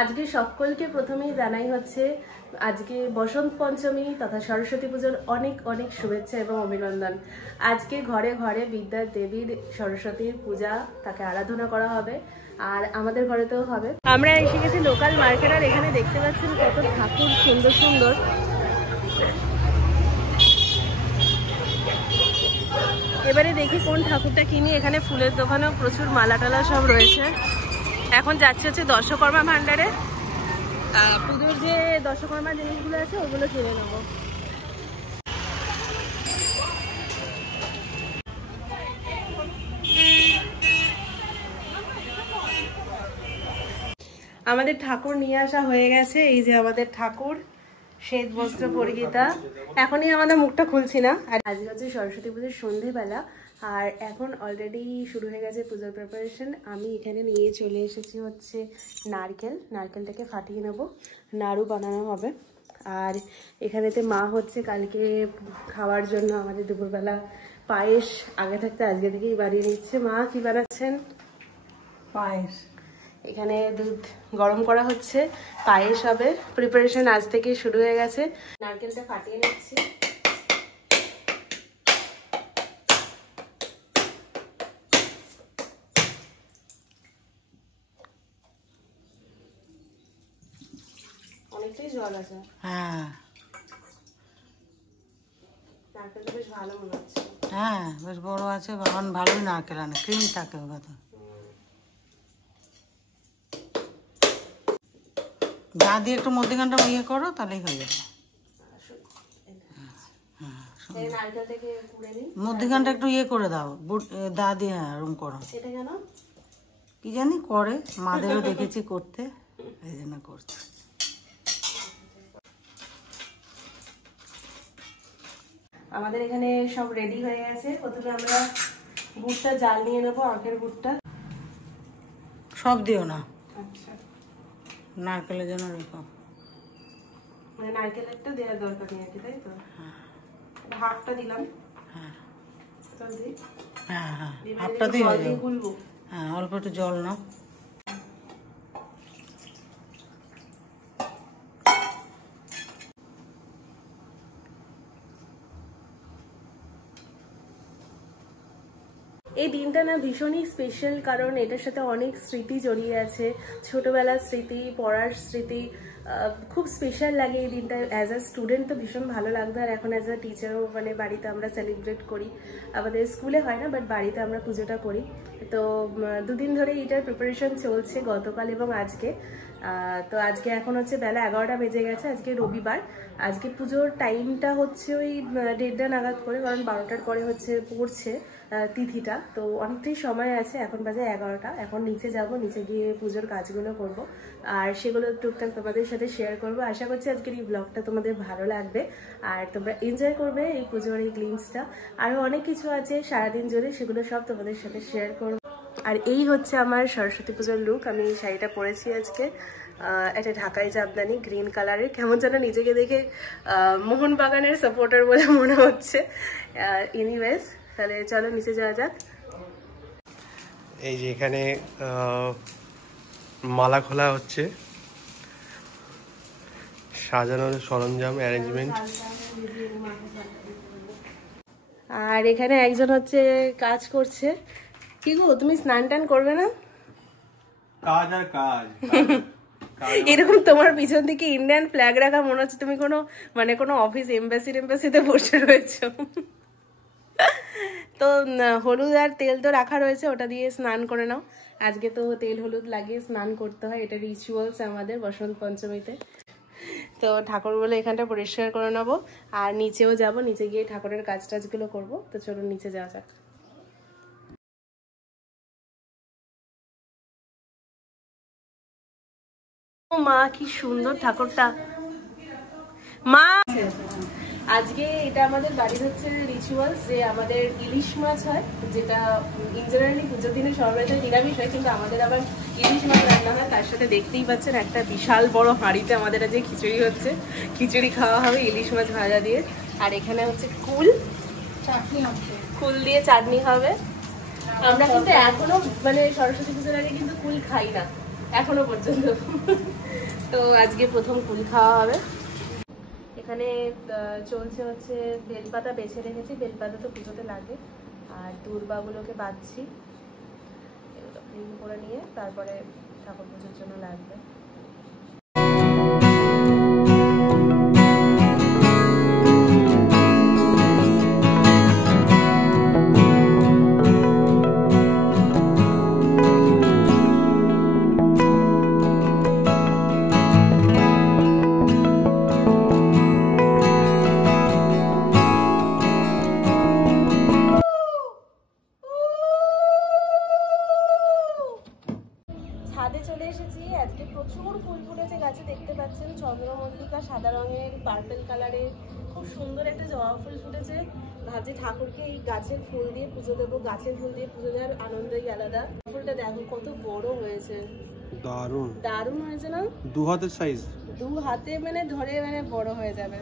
আজকে সকলকে প্রথমেই জানাই হচ্ছে আজকে বসন্ত পঞ্চমী তথা সরস্বতী পুজোর অনেক অনেক শুভেচ্ছা এবং অভিনন্দন। আজকে ঘরে ঘরে বিদ্যার দেবীর সরস্বতীর পূজা, তাকে আরাধনা করা হবে, আর আমাদের ঘরেতেও হবে। আমরা এসে গেছি লোকাল মার্কেট, আর এখানে দেখতে পাচ্ছেন কত ঠাকুর সুন্দর সুন্দর। এবারে দেখি কোন ঠাকুরটা কিনি। এখানে ফুলের দোকানেও প্রচুর মালা টালা সব রয়েছে। এখন যাচ্ছে হচ্ছে দশকর্মা ভান্ডারে, পুজোর যে দশকর্মা জিনিসগুলো আছে ওগুলো কিনে নেবো। আমাদের ঠাকুর নিয়ে আসা হয়ে গেছে। এই যে আমাদের ঠাকুর, শ্বেত বস্ত্র পরিহিতা। এখনই আমাদের মুখটা খুলছি না। আর আজকে হচ্ছে সরস্বতী পুজোর সন্ধেবেলা, আর এখন অলরেডি শুরু হয়ে গেছে পুজোর প্রিপারেশন। আমি এখানে নিয়ে চলে এসেছি হচ্ছে নারকেলটাকে ফাটিয়ে নেব, নাড়ু বানানো হবে। আর এখানেতে মা হচ্ছে কালকে খাওয়ার জন্য আমাদের দুপুরবেলা পায়েস আগে থাকতে আজকে থেকেই বানিয়ে নিচ্ছে। মা কি বানাচ্ছেন? পায়েস। এখানে দুধ গরম করা হচ্ছে, পায়েস হবে। প্রিপারেশন আজ থেকে শুরু হয়ে গেছে। নারকেলটা ফাটিয়ে নিচ্ছি। অনেকটাই জল আছে। হ্যাঁ, নারকেলটা বেশ ভালো মনে হচ্ছে। হ্যাঁ বেশ বড় আছে, বাগান ভালোই নারকেল আনে, ক্রিম থাকে ওটা। দা দিয়ে একটু মধ্যিখানটা ইয়ে করো, তাহলেই হয়ে যাবে। মধ্যিখানটা একটু ইয়ে করে দাও, দা দিয়ে। হ্যাঁ, রুম করো। এটা কেন কি জানি করে, মাদেরও দেখেছি করতে, এই জন্য করছে। আমাদের এখানে সব রেডি হয়ে গেছে। প্রথমে আমরা গুড়টা জাল নিয়ে নেবো, আখের গুড়টা। সব দিও না, আচ্ছা, নারকেলের জন্য রেখো। মানে নারকেলেরটা দেওয়ার দরকার নেই আর কি, তাই তো? হাফটা দিলাম। হ্যাঁ দিই। হ্যাঁ হ্যাঁ, হাফটা দিয়ে গুলবো। হ্যাঁ, অল্প একটু জল নাও। এই দিনটা না ভীষণই স্পেশাল, কারণ এটার সাথে অনেক স্মৃতি জড়িয়ে আছে। ছোটবেলার স্মৃতি, পড়ার স্মৃতি, খুব স্পেশাল লাগে এই দিনটা। অ্যাজ আ স্টুডেন্ট তো ভীষণ ভালো লাগতো, আর এখন অ্যাজ আ টিচারও মানে বাড়িতে আমরা সেলিব্রেট করি। আমাদের স্কুলে হয় না, বাট বাড়িতে আমরা পুজোটা করি। তো দুদিন ধরে এটার প্রিপারেশন চলছে, গতকাল এবং আজকে। তো আজকে এখন হচ্ছে বেলা 11টা বেজে গেছে। আজকে রবিবার। আজকে পুজোর টাইমটা হচ্ছে ওই 1:30 নাগাদ করে, কারণ 12টার পরে হচ্ছে পড়ছে তিথিটা। তো অনেকটাই সময় আছে। এখন বাজে 11টা। এখন নিচে যাব, নিচে গিয়ে পুজোর কাজগুলো করব, আর সেগুলো টুকটাক তোমাদের সাথে শেয়ার করব। আশা করছি আজকের এই ব্লগটা তোমাদের ভালো লাগবে, আর তোমরা এনজয় করবে এই পুজোর এই গ্লিমসটা। আরও অনেক কিছু আছে সারাদিন জুড়ে, সেগুলো সব তোমাদের সাথে শেয়ার করব। আর এই হচ্ছে আমার সরস্বতী পুজোর লুক। আমি এই শাড়িটা পরেছি আজকে, একটা ঢাকাই জামদানি গ্রিন কালারের। কেমন যেন নিজেকে দেখে মোহনবাগানের সাপোর্টার বলে মনে হচ্ছে। এনিওয়েজ, তাহলে চলো নিচে যাওয়া যাক। এই যে এখানে মালা খোলা হচ্ছে, সাজানোর সরঞ্জাম, অ্যারেঞ্জমেন্ট। আর এখানে একজন হচ্ছে কাজ করছে। কি গো, তুমি স্নান টান করবে না? কাজ আর কাজ। এরকম তোমার পিছন দিকে ইন্ডিয়ান ফ্ল্যাগ রাখা, মনে হচ্ছে তুমি কোনো অফিস এমবাসিতে বসে রয়েছো। তো হলুদ আর তেল তো রাখা রয়েছে, ওটা দিয়ে স্নান করে নাও। আজকে তো তেল হলুদ লাগিয়ে স্নান করতে হয়, এটা রিচুয়ালস আমাদের বসন্ত পঞ্চমীতে। তো ঠাকুর বলে এখানটা পরিষ্কার করে নেবো, আর নিচেও যাব, নিচে গিয়ে ঠাকুরের কাজ টাজগুলো করবো। তো চলুন নিচে যাওয়া যাক। মা কি সুন্দর ঠাকুরটা। মা, আজকে এটা আমাদের বাড়ির হচ্ছে রিচুয়ালস, যে আমাদের ইলিশ মাছ হয়, যেটা ইন জেনারেলি পুজোর দিনে সবাই নিরামিষ হয়, কিন্তু আমাদের আবার ইলিশ মাছ রান্না হয়। তার সাথে দেখতেই পাচ্ছেন একটা বিশাল বড় হাঁড়িতে আমাদের আজকে খিচুড়ি হচ্ছে। খিচুড়ি খাওয়া হবে ইলিশ মাছ ভাজা দিয়ে। আর এখানে হচ্ছে কুল দিয়ে চাটনি হবে। আমরা কিন্তু এখনো মানে সরস্বতী পুজোর আগে কিন্তু কুল খাই না, এখনো পর্যন্ত। তো আজকে প্রথম কুল খাওয়া হবে। এখানে চলছে হচ্ছে বেলপাতা বেছে রেখেছি, বেলপাতা তো পুজোতে লাগে, আর দূর্বাগুলোকে বাঁধছি, এগুলো ক্লিন করে নিয়ে তারপরে ঠাকুর পুজোর জন্য লাগবে। ছাদে চলে এসেছি, আজকে প্রচুর ফুল ফুটেছে গাছে, দেখতে পাচ্ছেন চন্দ্রমল্লিকা সাদা রঙের, পার্পল কালারের, খুব সুন্দর একটা জবা ফুল ফুটেছে। ভাবছি ঠাকুরকে এই গাছের ফুল দিয়ে পুজো দেবো, গাছের ফুল দিয়ে পুজো দেওয়ার আনন্দই আলাদা। ফুলটা দেখো কত বড় হয়েছে, দারুণ দারুণ হয়েছে না? 2 হাতের সাইজ, 2 হাতে মানে ধরে মানে বড় হয়ে যাবে।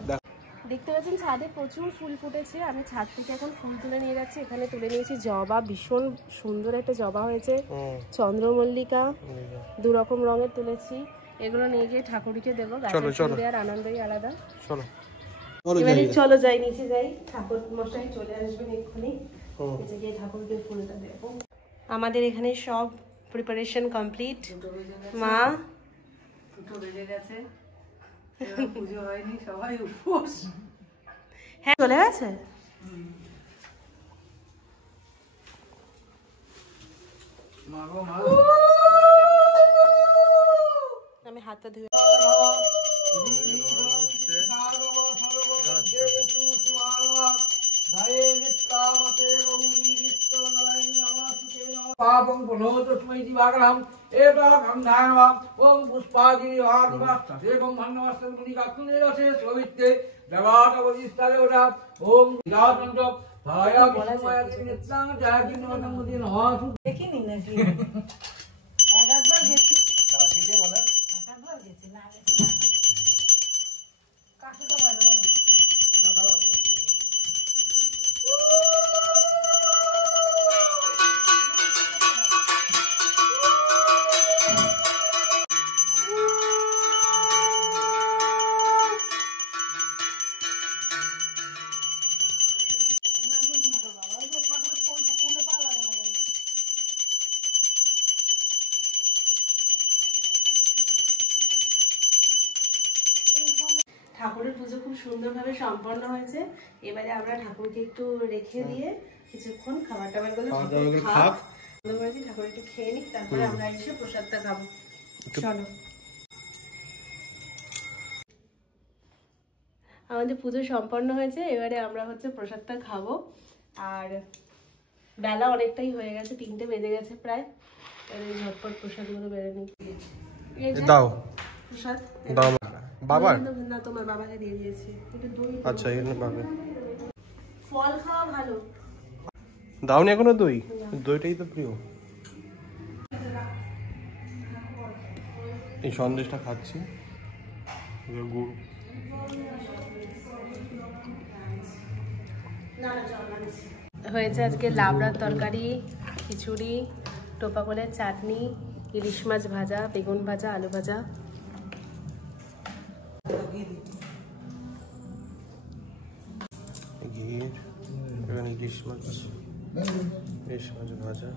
দেখতে পাচ্ছেন ছাদে প্রচুর ফুল ফুটেছে, আমি ছাদ থেকে এখন ফুল তুলে নিয়ে যাচ্ছি। এখানে তুলে নিয়েছি জবা, ভীষণ সুন্দর একটা জবা হয়েছে, চন্দ্রমল্লিকা, 2 রকম রঙের তুলেছি। এগুলো নিয়ে গিয়ে ঠাকুরকে দেবো, গাছের ফুল দেওয়ার আনন্দই আলাদা। চলো এবারে চলো যাই, নিচে যাই, ঠাকুর মশাই চলে আসবেন এক্ষুনি, নিচে গিয়ে ঠাকুরকে ফুলটা দেবো। আমাদের এখানে সব প্রিপারেশন কমপ্লিট। মা বেজে গেছে, পুজো হয়নি, সবাই উপোস। হ্যাঁ চলে গেছে। আমি হাতটা ধুয়ে पापं पुनोतस्मै दिवाकरं एताकं नामं ओम पुष्पागिरि आदिवास्तदेवं मन्नवस्तमुनिकाकुनेरसे स्ववित्ते देवातवदिस्तरे ओरा ओम विराजन्तो धाया विष्णुया नित्यां जागिनोनं मुदिन हासु দেখিনি নাকি? একবার গেছি, একবার গেছি না গেছি কাকুটা বাজে ঠাকুরের পুজো খুব সুন্দরভাবে সম্পন্ন হয়েছে। এবারে আমরা ঠাকুরকে একটু রেখে দিয়ে কিছুক্ষণ খাবার টাবার গুলো খাক, ঠাকুর একটু খেয়ে নিক, তারপরে আমরা এসে প্রসাদটা খাবো। চলো আমাদের পুজো সম্পন্ন হয়েছে, এবারে আমরা হচ্ছে প্রসাদটা খাবো। আর বেলা অনেকটাই হয়ে গেছে, 3টে বেজে গেছে প্রায়। এবারে ঝটপট প্রসাদগুলো বেড়ে নিই। দাও প্রসাদ দাও বাবার না, তোমার বাবাকে দিয়ে দিয়েছি। একটু দই, আচ্ছা এখানে পাবে, ফল খাওয়া ভালো। দাও নি এখনো দই, দইটাই তো প্রিয়। এই সন্দেশটা খাচ্ছি, গুড় হয়েছে আজকে লাবড়ার তরকারি, খিচুড়ি, টোপা কলের চাটনি, ইলিশ মাছ ভাজা, বেগুন ভাজা, আলু ভাজা। ঘির, এখানে ইলিশ মাছ ভাজা।